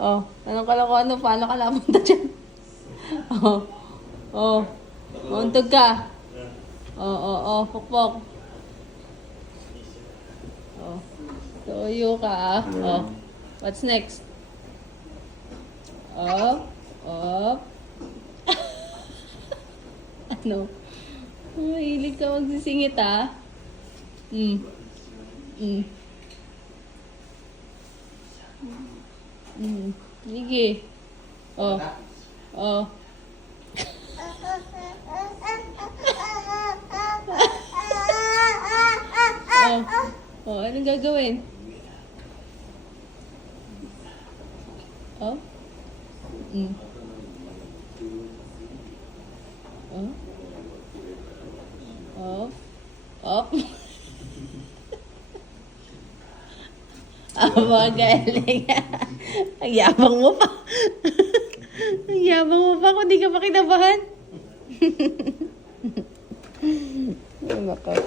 Oh, anong kalokohan? Paano ka napunta dyan? Oh. Oh. Mauntog ka. Oh. Pukpok. Oh. Tuyo ka ah. Oh. What's next? Up. Ano? Mahilig ka magsisingit ah. Sige. Oh. Anong gagawin? Oh? Up. Magaling. Ang yabang mo pa. Ang yabang mo pa kung di ka pa kinabahan. Ay,